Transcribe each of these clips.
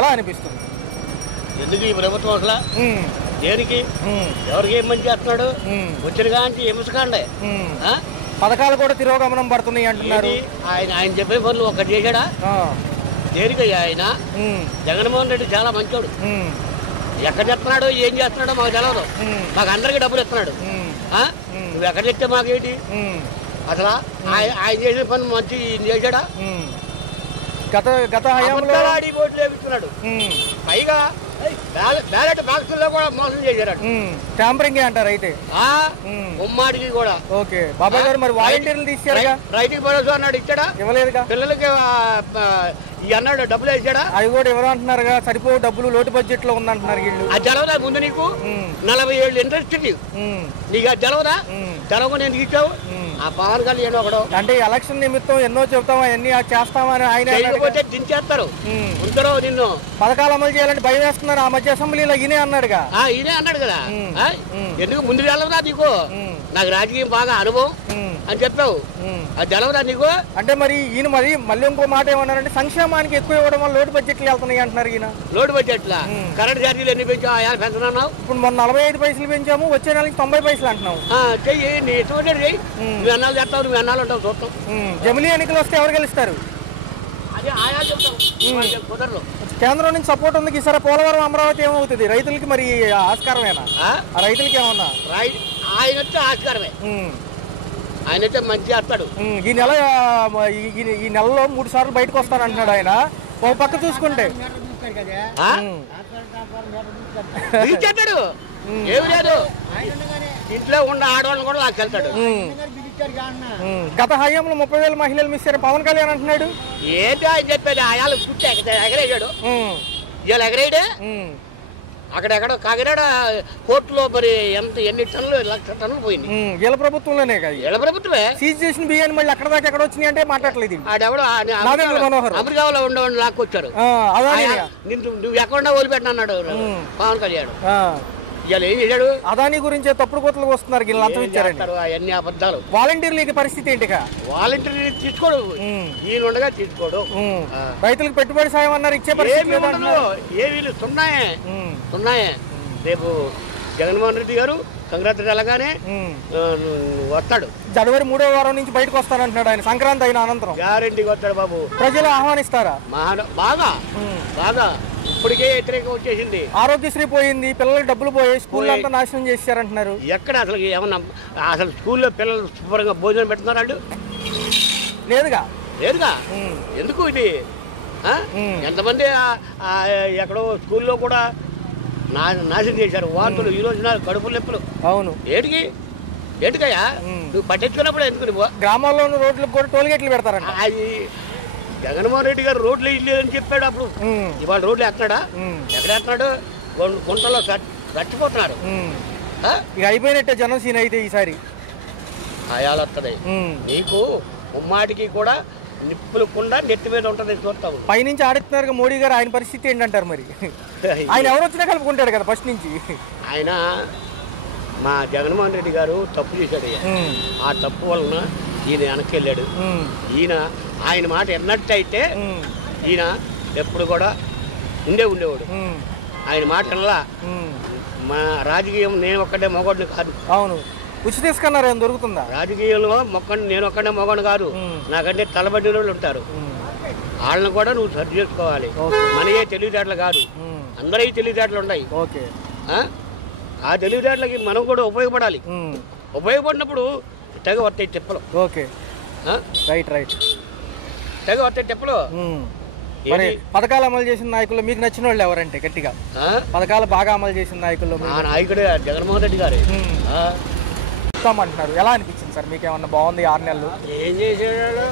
ఎలా అనిపిస్తుంది? ఎందుకు ఈ ప్రభుత్వం అసలు దేనికి ఎవరికి ఏం మంచి చేస్తున్నాడు? వచ్చిన కానీ హింసకండే పథకాలు కూడా తిరోగమనం పడుతున్నాయి అంటున్నారు. ఆయన చెప్పే పనులు ఒకటి చేశాడా? దేనికయ్యా ఆయన? జగన్మోహన్ రెడ్డి చాలా మంచోడు. ఎక్కడ చెప్తున్నాడో ఏం చేస్తున్నాడో మాకు తెలియదు. మాకు అందరికి డబ్బులు ఇస్తున్నాడు. నువ్వు ఎక్కడ చెప్తే మాకేంటి అసలు? ఆయన చేసిన పని మంచి చేశాడా? గత హయాంలో ఆడి ఓట్లు వేపిస్తున్నాడు. పైగా బ్యాలెట్ బాక్సుల్లో కూడా మోసం చేశారు. ట్యాంపరింగ్ అంటారు అయితే ఉమ్మాడికి కూడా. ఓకే బాబాయ్ గారు, మరి వాలంటీర్లు తీసారుగా? రైతుకి భరోసా అన్నాడు, ఇచ్చాడా? ఇవ్వలేదుగా. పిల్లలకి అన్నాడు, డబ్బులు వేసాడా? అవి కూడా ఎవరు అంటున్నారుగా, సరిపోవు డబ్బులు, లోటు బడ్జెట్ లో ఉందంటున్నారు వీళ్ళు. అది తెలవదా ముందు నీకు? 40 ఏళ్ళు ఇంట్రెస్ట్ నీకు అది తెలవదా? తెలవకుండా ఎందుకు ఇచ్చావు? ఆ పవన్ కళ్యాణ్ ఒకడు అంటే ఎలక్షన్ నిమిత్తం ఎన్నో చెబుతాం, అన్ని చేస్తామని ఆయన దించేస్తారు. ఉందరో నిన్ను పథకాలు అమలు చేయాలంటే భయం వేస్తున్నారు. ఆ మధ్య అసెంబ్లీలో ఈయనే అన్నాడుగా. ఈయనే అన్నాడు కదా. ఎందుకు ముందు తెలవదా నీకు? నాకు రాజకీయం బాగా అనుభవం అని చెప్పావు. అది తెలవదా నీకు? అంటే మరి ఈయన మళ్ళీ ఇంకో మాట ఏమన్నారంటే సంక్షేమానికి ఎక్కువ ఇవ్వడం వల్ల లోటు బడ్జెట్లు వెళ్తున్నాయి అంటున్నారు ఈయన. లోటు బడ్జెట్లా? కరెంట్ ఛార్జీలు ఎన్ని పెంచావు? పెంచుతున్నావు. ఇప్పుడు మొన్న 45 పైసలు పెంచాము, వచ్చే నెలకి 90 పైసలు అంటున్నావు. చెయ్యి, నీ ఎటువంటి చెయ్యి. నువ్వు ఎన్నాళ్ళు చేస్తావు, నువ్వు ఎన్నాళ్ళు ఉంటావు చూస్తాం. జమిలీ ఎన్నికలు వస్తే ఎవరు గెలుస్తారు? అదే ఆయా చెప్తావు. కుదరదు. కేంద్రం నుంచి సపోర్ట్ ఉంది. ఈసారి పోలవరం అమరావతి ఏమవుతుంది? రైతులకి మరి ఆస్కారమేనా? రైతులకి ఏమన్నా? ఆయన వచ్చి ఆస్కారమే. ఆయన అయితే మంచి చేస్తాడు. ఈ నెలలో 3 సార్లు బయటకు వస్తానంటున్నాడు ఆయన. ఒక పక్క చూసుకుంటే ఇచ్చేస్తాడు. ఏమి లేదు, ఇంట్లో ఉన్న ఆడవాళ్ళని కూడా లాక్కెళ్తాడు. గత హయాంలో 30,000 మహిళలు మిస్ అయ్యారు పవన్ కళ్యాణ్ అంటున్నాడు. ఏంటి ఆయన చెప్పేది? ఆయాలు పుట్టి ఎగరేసాడు. ఇవాళ ఎగరేయడే. అక్కడెక్కడో కాకినాడ కోర్టులో మరి ఎన్ని టన్నులు, 1,00,000 టన్నులు పోయింది. వీళ్ళ ప్రభుత్వంలోనే కదా. వీళ్ళ ప్రభుత్వమే సీజ్ చేసిన బియ్యాన్ని మళ్ళీ అక్కడ దాకా ఎక్కడ వచ్చినాయి అంటే మాట్లాడలేదు. ఆడెవడో అమెరికాలో ఉండవని లాక్కొచ్చారు. నువ్వు ఎక్కడ వదిలిపెట్టిన అన్నాడు పవన్ కళ్యాణ్. ఇవాళ ఏం చేశాడు? అదాని గురించి తప్పుడు కోతలకు వస్తున్నారు. అవన్నీ అబద్ధాలు. వాలంటీర్ల పరిస్థితి ఏంటిగా? వాలంటీర్ తీసుకోడు, ఈయన ఉండగా తీసుకోడు. రైతులకు పెట్టుబడి సాయం అన్నారు, ఇచ్చే పరిస్థితి ఏమీ సున్నాయే. రేపు జగన్మోహన్ రెడ్డి గారు సంక్రాంతి వెళ్ళగానే వస్తాడు. జనవరి 3వ వారం నుంచి బయటకు వస్తానంటున్నాడు ఆయన. సంక్రాంతి అయిన అనంతరం గ్యారెంటీగా వస్తాడు బాబు. ప్రజలు ఆహ్వానిస్తారా? బాగా బాగా. ఇప్పటికే వ్యతిరేకం వచ్చేసింది. ఆరోగ్యశ్రీ పోయింది, పిల్లలకు డబ్బులు పోయి స్కూల్ అంతా నాశనం చేశారంటున్నారు. ఎక్కడ అసలు ఏమన్నా అసలు స్కూల్లో పిల్లలు శుభ్రంగా భోజనం పెడుతున్నారు వాళ్ళు? లేదుగా. ఎందుకు ఇది? ఎంతమంది ఎక్కడో స్కూల్లో కూడా నాశనం చేశారు. వార్తలు ఈ రోజున కడుపు నొప్పులు. అవును. ఏంటికయ్యా నువ్వు పట్టించుకున్నప్పుడు ఎందుకు? నువ్వు గ్రామాల్లో రోడ్లకు కూడా టోల్ గేట్లు పెడతారంట. అది జగన్మోహన్ రెడ్డి గారు రోడ్లు వేయలేదని చెప్పాడు అప్పుడు. ఇవాళ రోడ్లు వేస్తున్నాడా? ఎక్కడ వేస్తున్నాడు? గుంటలో చచ్చిపోతున్నారు. ఇక అయిపోయినట్టే జనం సీన్ అయితే ఈసారి. ఆయాలు వస్తుంది నీకు. ఉమ్మాటికి కూడా నిప్పులు కుండా నెత్తి మీద ఉంటుంది చూస్తావు. పైనుంచి ఆడుతున్నారు మోడీ గారు. ఆయన పరిస్థితి ఏంటంటారు మరి? ఆయన ఎవరు వచ్చినా కలుపుకుంటాడు కదా ఫస్ట్ నుంచి. ఆయన మా జగన్మోహన్ రెడ్డి గారు తప్పు చేశాడు. ఆ తప్పు వలన ఈయన వెనక్కి వెళ్ళాడు. ఆయన మాట ఎన్నట్టయితే ఈయన ఎప్పుడు కూడా ఉండేవాడు. ఆయన మాట అలా మా రాజకీయం నేను ఒక్కడే మొగోడిని కాదు. అవును. ఉచిత ఇసుకన్నారు, ఏం దొరుకుతుందా? రాజకీయంలో నేను ఒక్కడే మొగోడు కాదు, నాకంటే తలబడి వాళ్ళు ఉంటారు. వాళ్ళని కూడా నువ్వు సరి చేసుకోవాలి. మనయే తెలివితేటలు కాదు, అందరూ తెలివితేటలు ఉన్నాయి. ఆ తెలివితేటలకి మనం కూడా ఉపయోగపడాలి. ఉపయోగపడినప్పుడు తెగ వస్తాయి తిప్పలు. Okay, right. తెగ వస్తాయి తిప్పలు. పథకాలు అమలు చేసిన నాయకులు మీకు నచ్చిన వాళ్ళు ఎవరంటే? గట్టిగా పథకాలు బాగా అమలు చేసిన నాయకులు నాయకుడే జగన్మోహన్ రెడ్డి గారు అంటున్నారు. ఎలా అనిపించింది సార్ మీకు? ఏమన్నా బాగుంది 6 నెలలు? ఏం చేసాడు?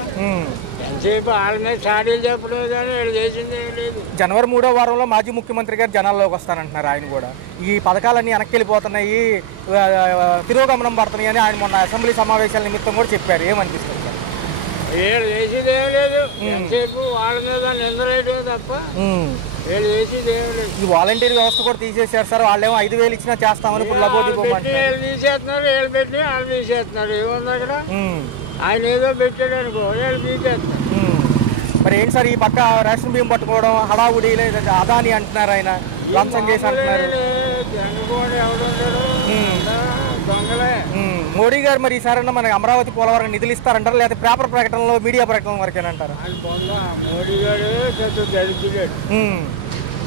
ఎంతసేపు వాళ్ళ మీద చాడీలు చెప్పలేదు కానీ వీళ్ళు చేసింది ఏం లేదు. జనవరి 3వ వారంలో మాజీ ముఖ్యమంత్రి గారు జనాల్లోకి వస్తానంటున్నారు. ఆయన కూడా ఈ పథకాలన్నీ వెనక్కి వెళ్ళిపోతున్నాయి, తిరోగమనం పడుతున్నాయి అని ఆయన మొన్న అసెంబ్లీ సమావేశాల నిమిత్తం కూడా చెప్పారు. ఏమనిపిస్తుంది సార్? వీళ్ళు చేసేది ఏం లేదు. ఎంతసేపు వాళ్ళ మీద నిందలేయడం తప్ప వీళ్ళు చేసేది ఏం లేదు. ఈ వాలంటీర్ వ్యవస్థ కూడా తీసేసారు సార్. వాళ్ళేమో 5,000 ఇచ్చినా చేస్తామని ఇప్పుడు తీసేస్తున్నారు. వీళ్ళు పెట్టి వాళ్ళు తీసేస్తున్నారు. ఏముంది అక్కడ? ఆయన ఏదో పెట్టాడు అనుకో, వీళ్ళు తీసేస్తున్నారు. మరి ఏంటి సార్ ఈ పక్క రేషన్ బియ్యం పట్టుకోవడం హడావుడి లేదంటే అదాని అంటున్నారు, ఆయన లంచం చేసి అంటున్నారు. మోడీ గారు మరి ఈసారన్నా మనకి అమరావతి పోలవరం నిధులు ఇస్తారంటారు, లేకపోతే పేపర్ ప్రకటనలో మీడియా ప్రకటన వరకేనంటారు?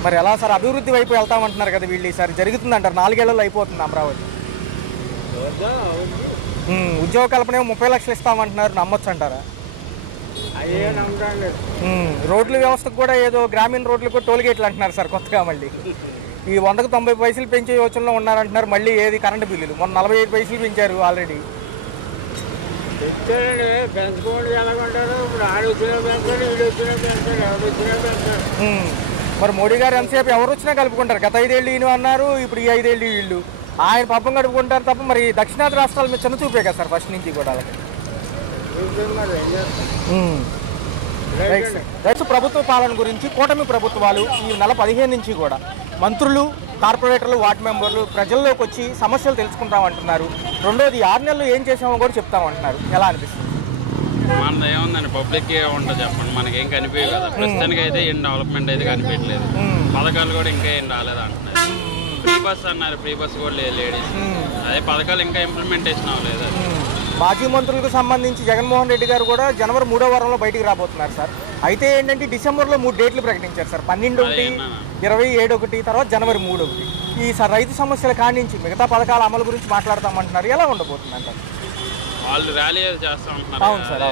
మరి ఎలా సార్ అభివృద్ధి వైపు వెళ్తామంటున్నారు కదా వీళ్ళు, ఈసారి జరుగుతుందంటారు, 4 ఏళ్లలో అయిపోతుంది అమరావతి. ఉద్యోగ కల్పన 30 లక్షలు ఇస్తామంటున్నారు, నమ్మొచ్చు అంటారా? రోడ్ల వ్యవస్థకు కూడా ఏదో గ్రామీణ రోడ్లకు టోల్ గేట్లు అంటున్నారు సార్ కొత్తగా, మళ్ళీ ఈ 100కు 90 పైసలు పెంచే యోచనలో ఉన్నారంటున్నారు. మళ్ళీ ఏది కరెంటు బిల్లులు మొన్న 45 పైసలు పెంచారు ఆల్రెడీ. మరి మోడీ గారు ఎంతసేపు ఎవరు వచ్చినా కలుపుకుంటారు, గత 5 ఏళ్ళు ఈయన అన్నారు, ఇప్పుడు ఈ 5 ఏళ్ళు వీళ్ళు, ఆయన పాపం గడుపుకుంటారు తప్ప. మరి దక్షిణాది రాష్ట్రాల మీద చిన్న చూపే కదా సార్ ఫస్ట్ నుంచి కూడా వాళ్ళకి. రైట్. ప్రభుత్వ పాలన గురించి కూటమి ప్రభుత్వాలు ఈ నెల 15 నుంచి కూడా మంత్రులు, కార్పొరేటర్లు, వార్డు మెంబర్లు ప్రజల్లోకి వచ్చి సమస్యలు తెలుసుకుంటామంటున్నారు. రెండోది 6 నెలలు ఏం చేసామో కూడా చెప్తామంటున్నారు. ఎలా అనిపిస్తుంది? మనది ఏముందండి, పబ్లిక్ ఉంటుంది చెప్పండి, మనకేం కనిపించవు కదా. ప్రస్తుతానికి అయితే ఏం డెవలప్మెంట్ అయితే కనిపించలేదు. పథకాలు కూడా ఇంకా ఏం రాలేదు అంటున్నారు. ఫ్రీ బస్ అన్నారు, ఫ్రీ బస్ కూడా లేదు లేడీస్. అదే పథకాలు ఇంకా ఇంప్లిమెంటేషన్ అవ్వలేదు. మాజీ మంత్రులకు సంబంధించి జగన్మోహన్ రెడ్డి గారు కూడా జనవరి 3వ వారంలో బయటికి రాబోతున్నారు సార్. అయితే ఏంటంటే డిసెంబర్లో 3 డేట్లు ప్రకటించారు సార్, 12 ఒకటి, 27 ఒకటి, తర్వాత జనవరి 3 ఒకటి. ఈ సార్ రైతు సమస్యల కానించి మిగతా పథకాల అమలు గురించి మాట్లాడతామంటున్నారు. ఎలా ఉండబోతుంది అంటారు? వాళ్ళు ర్యాలీ చేస్తా ఉంటున్నారు. అవును సార్,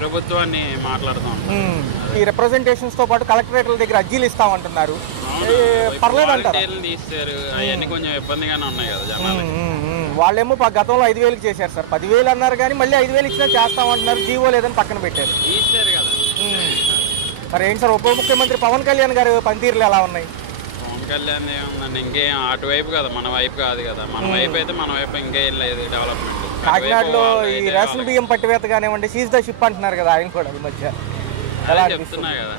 ప్రభుత్వాన్ని మాట్లాడుతాం. ఈ రిప్రజెంటేషన్స్ తో పాటు కలెక్టరేట్ల దగ్గర అర్జీలు ఇస్తామంటున్నారు. పర్లేదు అంటారు. తీస్తారు, అవన్నీ కొంచెం ఇబ్బందిగానే ఉన్నాయి కదా జనాలు. వాళ్ళేమో గతంలో 5,000కి చేశారు సార్, 10,000 అన్నారు కానీ మళ్ళీ 5,000 ఇచ్చినా చేస్తామంటున్నారు. జీవో లేదని పక్కన పెట్టారు. మరి ఏంటి సార్ ఉప ముఖ్యమంత్రి పవన్ కళ్యాణ్ గారు పనితీరులు ఎలా ఉన్నాయి? పవన్ కళ్యాణ్ ఏముందండి, ఇంకేం అటువైపు కదా, మన వైపు కాదు కదా. మన వైపు అయితే మన వైపు ఇంకేం లేదు డెవలప్మెంట్. కాకినాడలో ఈ రేషన్ బియ్యం పట్టివేత కానివ్వండి, సీజ్ ద షిప్ అంటున్నారు కదా ఆయన కూడా ఈ మధ్య. ఎలా చెప్తున్నారు కదా,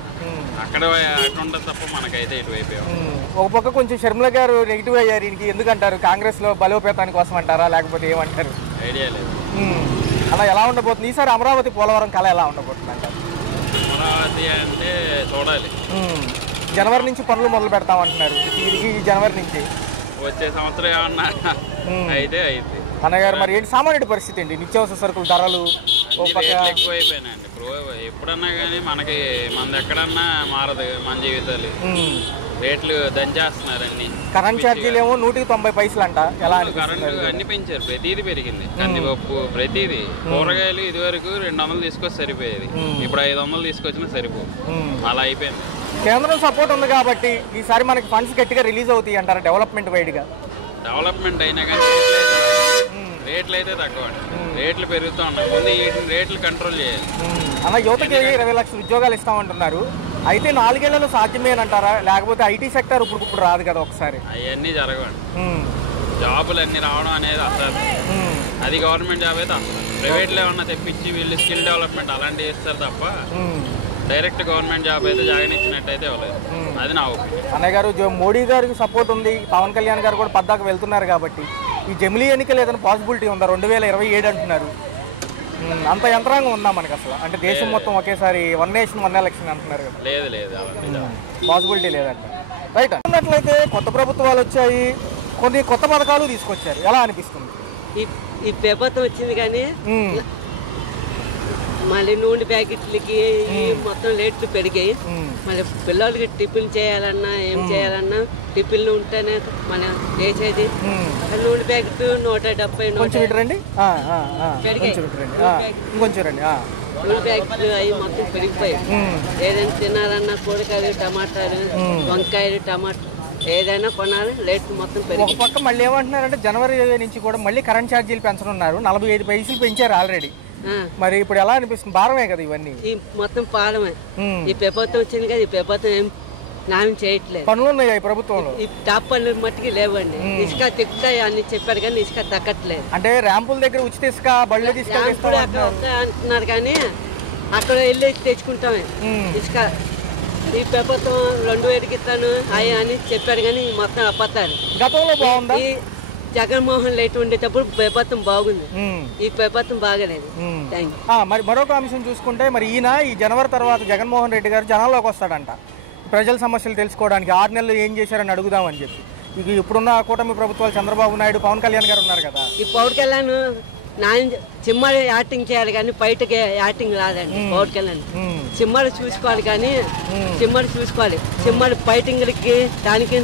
అక్కడ అటు ఉంటుంది తప్ప మనకైతే ఇటువైపు. ఒక పక్క కొంచెం షర్మిల గారు నెగిటివ్ అయ్యారు. దీనికి ఎందుకంటారు? కాంగ్రెస్ లో బలోపేతాని కోసం అంటారా, లేకపోతే ఏమంటారు? ఐడియా లేదు. అలా ఎలా ఉండబోతుంది ఈసారి అమరావతి పోలవరం కళ ఎలా ఉండబోతుంది అంటారు? అమరావతి అంటే చూడాలి. జనవరి నుంచి పనులు మొదలు పెడతామంటున్నారు. ఈ జనవరి నుంచి వచ్చే సంవత్సరం ఏమన్నా అయితే అయితే అన్నగారు మరి ఏంటి సామాన్యుడి పరిస్థితి ఏంటి? నిత్యావసర సరుకుల ధరలు ఎక్కువైపోయినాయండి. ఇప్పుడు ఎప్పుడన్నా కానీ మనకి మనది ఎక్కడన్నా మారదు మన జీవితాలు. రేట్లు దంచేస్తున్నారు అన్ని. కరెంట్ ఛార్జీలు ఏమో 190 పైసలు అంట. ఎలా కరెంటు అన్ని పెంచారు, ప్రతిదీ పెరిగింది. కందిపప్పు ప్రతిదీ. కూరగాయలు ఇది వరకు 200 తీసుకొచ్చి సరిపోయేది, ఇప్పుడు 500 తీసుకొచ్చినా సరిపోదు. అలా అయిపోయింది. కేంద్రం సపోర్ట్ ఉంది కాబట్టి ఈసారి మనకి ఫండ్స్ గట్టిగా రిలీజ్ అవుతాయి అంటారు డెవలప్మెంట్ వైడ్గా. డెవలప్మెంట్ అయినా కానీ రేట్లు అయితే తక్కువ, రేట్లు పెరుగుతూ ఉన్నాయి. ముందు వీటిని రేట్లు కంట్రోల్ చేయాలి. అలా యువతకి 20 లక్షల ఉద్యోగాలు ఇస్తామంటున్నారు. అయితే 4 ఏళ్లలో సాధ్యమేనంటారా, లేకపోతే ఐటీ సెక్టర్ ఇప్పుడు రాదు కదా ఒకసారి? అవన్నీ జరగవండి. జాబులు అన్ని రావడం అనేది అసలు, అది గవర్నమెంట్ జాబ్ అయితే అసలు. ప్రైవేట్లో ఏమన్నా తెప్పించి వీళ్ళు స్కిల్ డెవలప్మెంట్ అలాంటివి చేస్తారు తప్ప డైరెక్ట్ గవర్నమెంట్ జాబ్ అయితే జాయిన్ ఇచ్చినట్టయితే ఇవ్వలేదు. అది నా ఒపీనియన్. అన్నయ్య గారు మోడీ గారికి సపోర్ట్ ఉంది, పవన్ కళ్యాణ్ గారు కూడా పద్దాకు వెళ్తున్నారు కాబట్టి ఈ జమిలీ ఎన్నికలు ఏదైనా పాసిబిలిటీ ఉందా? 2027 అంటున్నారు. అంత యంత్రాంగం ఉందా మనకి అసలు? అంటే దేశం మొత్తం ఒకేసారి 1 నేషన్ 1 ఎలక్షన్ అంటున్నారు కదా. లేదు లేదు, పాసిబిలిటీ లేదంట. రైట్. అన్నట్లయితే కొత్త ప్రభుత్వాలు వచ్చాయి, కొన్ని కొత్త పథకాలు తీసుకొచ్చారు. ఎలా అనిపిస్తుంది? ఈ ప్రభుత్వం వచ్చింది కానీ మళ్ళీ నూనె ప్యాకెట్లకి మొత్తం రేట్లు పెరిగాయి. మళ్ళీ పిల్లలకి టిఫిన్ చేయాలన్నా ఏం చేయాలన్నా టిఫిన్లు ఉంటేనే మనం చేసేది. నూనె ప్యాకెట్ 170 నూనె ప్యాకెట్లు అవి మొత్తం పెరిగిపోయాయి. ఏదైనా తినాలన్నా కూరగాయలు, టమాటాలు, వంకాయలు, టమాటా ఏదైనా కొనాలి, రేట్లు మొత్తం పెరిగి. ఒక పక్క మళ్ళీ ఏమంటున్నారంటే జనవరి నుంచి కూడా మళ్ళీ కరెంట్ ఛార్జీలు పెంచనున్నారు. 45 పైసలు పెంచారు ఆల్రెడీ. మరి ఇప్పుడు ఎలా అనిపిస్తుంది? భారమే కదా ఇవన్నీ, ఈ మొత్తం పాలమే. ఈ ప్రభుత్వం వచ్చింది కదా, ఈ ప్రభుత్వం ఏం న్యాయం చేయట్లేదు. పనులు ఉన్నాయి ఈ ప్రభుత్వంలో, ఈ టాప్ పనులు మట్టికి లేవండి. ఇసుక తిక్కుతాయి అని చెప్పారు కానీ ఇసుక తగ్గట్లేదు. అంటే ర్యాంపుల దగ్గర ఉచిత ఇసుక బళ్ళు అంటున్నారు కానీ అక్కడ వెళ్ళి తెచ్చుకుంటామే ఇసుక. ఈ ప్రభుత్వం 2000కి ఇస్తాను అని చెప్పారు కానీ మొత్తం అబద్ధాలు. గతంలో బాగుందా? జగన్మోహన్ రెడ్డి ఉండేటప్పుడు ప్రభుత్వం బాగుంది, ఈ ప్రభుత్వం బాగలేదు. మరి మరొక అంశం చూసుకుంటే మరి ఈయన ఈ జనవరి తర్వాత జగన్మోహన్ రెడ్డి గారు జనాల్లోకి వస్తాడంట ప్రజల సమస్యలు తెలుసుకోవడానికి. 6 నెలలు ఏం చేశారని అడుగుదామని చెప్పి. ఇక ఇప్పుడున్న కూటమి ప్రభుత్వాలు చంద్రబాబు నాయుడు, పవన్ కళ్యాణ్ గారు ఉన్నారు కదా. ఈ పవన్ కళ్యాణ్ సినిమాలు యాక్టింగ్ చేయాలి కానీ బయటకి యాక్టింగ్ రాదండి. పవన్ కళ్యాణ్ సినిమాలు చూసుకోవాలి కానీ సినిమాలు ఫైటింగ్లకి దానికి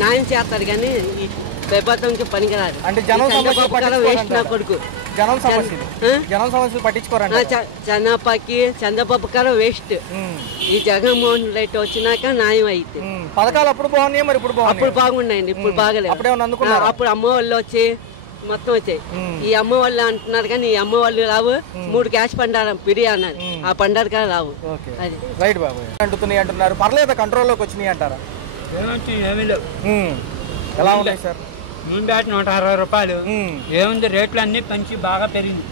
న్యాయం చేస్తారు కానీ ఈ ప్రభుత్వంకి పనికిరాదు. అంటే కొడుకు జనం సమస్యలు పట్టించుకోరండి. చంద్రబాబు గారు వేస్ట్. ఈ జగన్మోహన్ రెడ్డి వచ్చినాక న్యాయం అయితే పథకాలు అప్పుడు బాగున్నాయి, మరి అప్పుడు బాగున్నాయండి, ఇప్పుడు బాగలేదు. అప్పుడు అమ్మ వాళ్ళు వచ్చి మొత్తం వచ్చాయి. ఈ అమ్మ వాళ్ళు అంటున్నారు కానీ ఈ అమ్మ వాళ్ళు రావు. 3 క్యాష్ పండారు పిడి అన్నారు, ఆ పండారు కానీ రావు. అది రైట్ బాబు అంటున్నాయి అంటున్నారు. పర్లేదు కంట్రోల్లోకి వచ్చినాయి అంటారా? ఎలా ఉన్నాయి సార్? నూనె బ్యాట్ 160 రూపాయలు ఏముంది, రేట్లు అన్ని పెంచి బాగా పెరిగింది.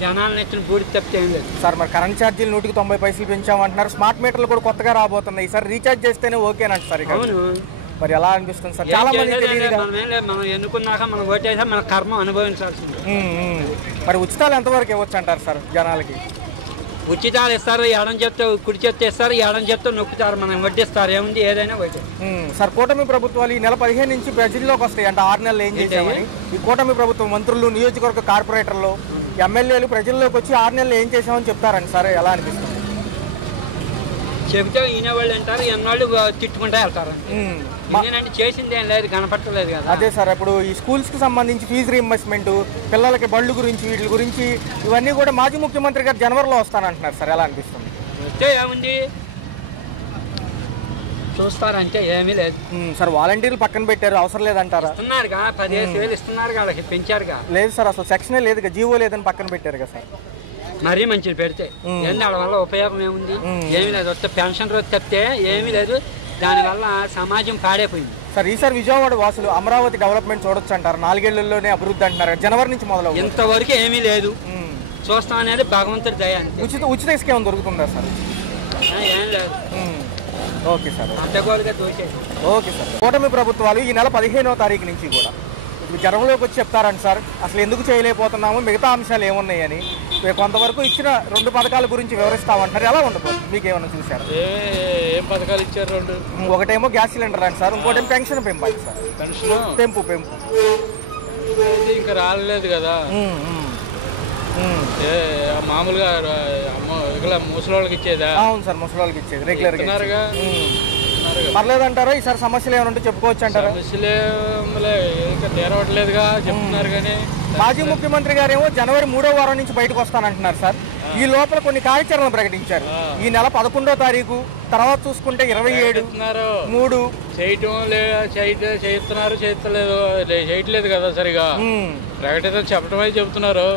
జనాలను ఇచ్చిన బూడి తప్పితే ఏం లేదు సార్. మరి కరెంట్ ఛార్జీలు 100కి 90 పైసలు పెంచామంటున్నారు. స్మార్ట్ మీటర్లు కూడా కొత్తగా రాబోతున్నాయి సార్. రీఛార్జ్ చేస్తేనే ఓకేనంట సార్. మరి ఎలా అనిపిస్తుంది సార్? చాలా మంది మనం ఎన్నుకున్నాక మనం ఓటేసా మన కర్మ అనుభవించాల్సింది. మరి ఉచితాలు ఎంతవరకు ఇవ్వచ్చు అంటారు సార్ జనాలకి? ఉచితాలు ఇస్తారు, ఎడం చెప్తే కుడి చెప్తే ఇస్తారు, ఎడం చెప్తే నొక్కుతారు, మనం వడ్డిస్తారు. ఏముంది, ఏదైనా వడ్డీ. సార్ కూటమి ప్రభుత్వాలు ఈ నెల 15 నుంచి ప్రజల్లోకి వస్తాయి అంటే 6 నెలలు ఏం చేసామని ఈ కూటమి ప్రభుత్వం మంత్రులు, నియోజకవర్గ కార్పొరేటర్లు, ఎమ్మెల్యేలు ప్రజల్లోకి వచ్చి 6 నెలలు ఏం చేసామని చెప్తారండి సార్. ఎలా అనిపిస్తుంది? చెబితే ఈయన వాళ్ళు అంటారు, ఎన్నాళ్ళు తిట్టుకుంటా వెళ్తారు. నేనంటే చేసింది ఏం లేదు, కనపట్టలేదు కదా. అదే సార్, ఇప్పుడు ఈ స్కూల్స్ కి సంబంధించి ఫీజు రీఇంబర్స్మెంట్, పిల్లలకి బళ్ళు గురించి, వీటి గురించి ఇవన్నీ కూడా మాజీ ముఖ్యమంత్రి గారు జనవరిలో వస్తానంటున్నారు సార్. ఎలా అనిపిస్తుంది? వస్తే ఏముంది, చూస్తారంటే ఏమీ లేదు సార్. వాలంటీర్లు పక్కన పెట్టారు, అవసరం లేదంటారా? ఇస్తున్నారుగా 15,000 ఇస్తున్నారు, వాళ్ళకి పెంచారుగా. లేదు సార్, అసలు సెక్షనే లేదు, జీవో లేదని పక్కన పెట్టారు కదా సార్. మరీ మంచిది పెడితే ఏంది, వాళ్ళ వల్ల ఉపయోగం ఏముంది? ఏమీ లేదు. వస్తే పెన్షన్ రోజు తప్పితే ఏమీ లేదు. దానివల్ల సమాజం పాడైపోయింది సార్. ఈసారి విజయవాడ వాసులు అమరావతి డెవలప్మెంట్ చూడొచ్చు అంటారు. 4 ఏళ్లలోనే అభివృద్ధి అంటున్నారు. జనవరి నుంచి మొదలవు. ఇంతవరకు ఏమీ లేదు, చూస్తాం అనేది భగవంతుడి దయ. ఉచిత ఇసుక ఏమైనా దొరుకుతుందా సార్? ఏం లేదు. Okay sir. అంతగోలుగా దోచేది. Okay sir. కూటమి ప్రభుత్వాలు ఈ నెల 15వ తారీఖు నుంచి కూడా జనంలోకి వచ్చి చెప్తారంట సార్. అసలు ఎందుకు చేయలేకపోతున్నాము, మిగతా అంశాలు ఏమున్నాయని కొంతవరకు ఇచ్చిన 2 పథకాల గురించి వివరిస్తామంటారు. ఎలా ఉండదు, మీకు ఏమన్నా చూసారు? ఏం పథకాలు ఇచ్చారు? 2. ఒకటేమో గ్యాస్ సిలిండర్ అండి సార్, ఇంకోటేమో పెన్షన్ పెంపాలి సార్. పెంపు ఇంకా రాలేదు కదా. మామూలుగా ముసలి వాళ్ళకి ఇచ్చేదా? అవును సార్, ముసలి వాళ్ళకి ఇచ్చేది రెగ్యులర్ గా. పర్లేదంటారా? ఈసారి సమస్యలు ఏమైనా ఉంటే చెప్పుకోవచ్చు అంటారా? సమస్యలే ఇంకా తీరవట్లేదుగా చెప్తున్నారు. కానీ మాజీ ముఖ్యమంత్రి గారేమో జనవరి 3వ వారం నుంచి బయటకు వస్తానంటున్నారు సార్. ఈ లోపల కొన్ని కార్యాచరణలు ప్రకటించారు. ఈ నెల 11వ తారీఖు, తర్వాత చూసుకుంటే 27, 3 చేస్తున్నారు, చేయట్లేదు కదా సరిగా. ప్రకటన చెప్పడం అయితే చెబుతున్నారు.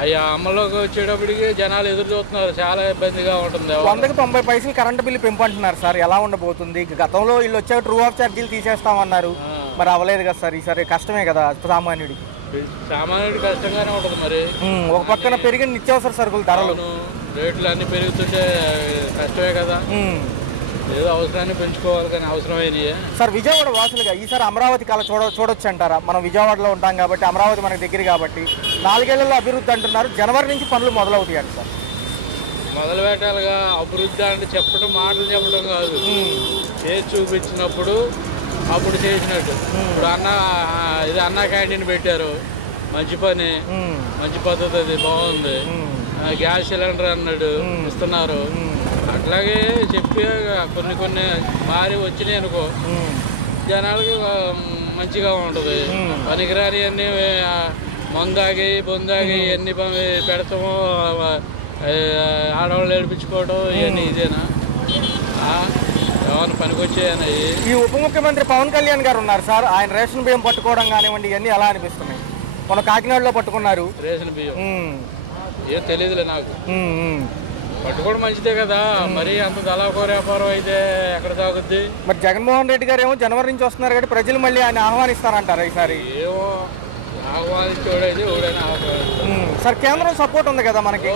అయ్యా అమల్లోకి వచ్చేటప్పటికి జనాలు ఎదురు చూస్తున్నారు, చాలా ఇబ్బందిగా ఉంటుంది. 100కి 90 పైసలు కరెంటు బిల్లు పెంపు అంటున్నారు సార్. ఎలా ఉండబోతుంది? గతంలో వీళ్ళు వచ్చాక ట్రూ ఆఫ్ ఛార్జీలు తీసేస్తామన్నారు, మరి అవ్వలేదు కదా సార్. ఈసారి కష్టమే కదా సామాన్యుడికి. కష్టంగానే ఉంటుంది. మరి ఒక పక్కన పెరిగిన నిత్యావసర సరుకుల ధరలు, రేట్లు అన్ని పెరుగుతుంటే కష్టమే కదా. ఏదో అవసరాన్ని పెంచుకోవాలి కానీ అవసరమైనవి సార్. విజయవాడ వాసులుగా ఈసారి అమరావతి కళ చూడొచ్చు అంటారా? మనం విజయవాడలో ఉంటాం కాబట్టి, అమరావతి మనకి దగ్గర కాబట్టి 4 ఏళ్లలో అభివృద్ధి అంటున్నారు. జనవరి నుంచి పనులు మొదలవుతాయి అంట సార్. మొదలు పెట్టాలిగా. అభివృద్ధి అంటే మాటలు చెప్పడం కాదు, చేసి చూపించినప్పుడు అప్పుడు చేసినట్టు. ఇప్పుడు అన్న క్యాంటీన్ పెట్టారు, మంచి పని, మంచి పద్ధతి, అది బాగుంది. గ్యాస్ సిలిండర్ అన్నాడు, ఇస్తున్నారు. అట్లాగే చెప్పి కొన్ని మారి వచ్చినాయి అనుకో, జనాలకి మంచిగా ఉంటుంది. పనికిరాని అన్ని మందాగి బొందాగి ఎన్ని పెడతామో, ఆడవాళ్ళు ఏడిపించుకోవడం ఇవన్నీ ఇదేనా? ఏమన్నా పనికొచ్చాయని. ఈ ఉప ముఖ్యమంత్రి పవన్ కళ్యాణ్ గారు ఉన్నారు సార్. ఆయన రేషన్ బియ్యం పట్టుకోవడం కానివ్వండి, ఇవన్నీ ఎలా అనిపిస్తున్నాయి? మన కాకినాడలో పట్టుకున్నారు రేషన్ బియ్యం. ఏం తెలియదులే నాకు. పట్టుకోవడం మంచిదే కదా, మరి అంత దళాకోర వ్యాపారం అయితే ఎక్కడ సాగుద్ది? మరి జగన్మోహన్ రెడ్డి గారు ఏమో జనవరి నుంచి వస్తున్నారు కాబట్టి ప్రజలు మళ్ళీ ఆయన ఆహ్వానిస్తారంటారా ఈసారి? ఏమో ఆహ్వానించేవాడైతే ఎవడైనా ఆహ్వానిస్తాడు సార్. కేంద్రం సపోర్ట్ ఉంది కదా మనకి.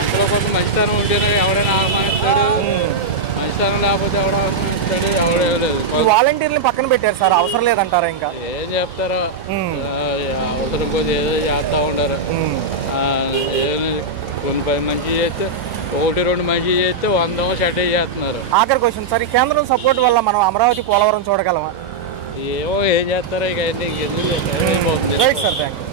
అందులో కొంత మంచితనం ఉంటేనే ఎవరైనా ఆహ్వానిస్తాడు, మంచితనం లేకపోతే ఎవరు ఆహ్వానిస్తాడు? చేస్తాడు ఎవడో లేదు. ఈ వాలంటీర్ని పక్కన పెట్టారు సార్, అవసరం లేదంటారా ఇంకా? ఏం చెప్తారో అవసరం కొద్ది ఏదో చేస్తూ ఉంటారు. కొన్ని 10 మంచి చేస్తే 1-2 మంచి చేస్తే 100 సెట్ చేస్తున్నారు. ఆఖరి క్వశ్చన్ సార్, ఈ కేంద్రం సపోర్ట్ వల్ల మనం అమరావతి పోలవరం చూడగలమా? ఏమో ఏం చేస్తారో ఇక ఎందుకు రైట్ సార్, థ్యాంక్ యూ.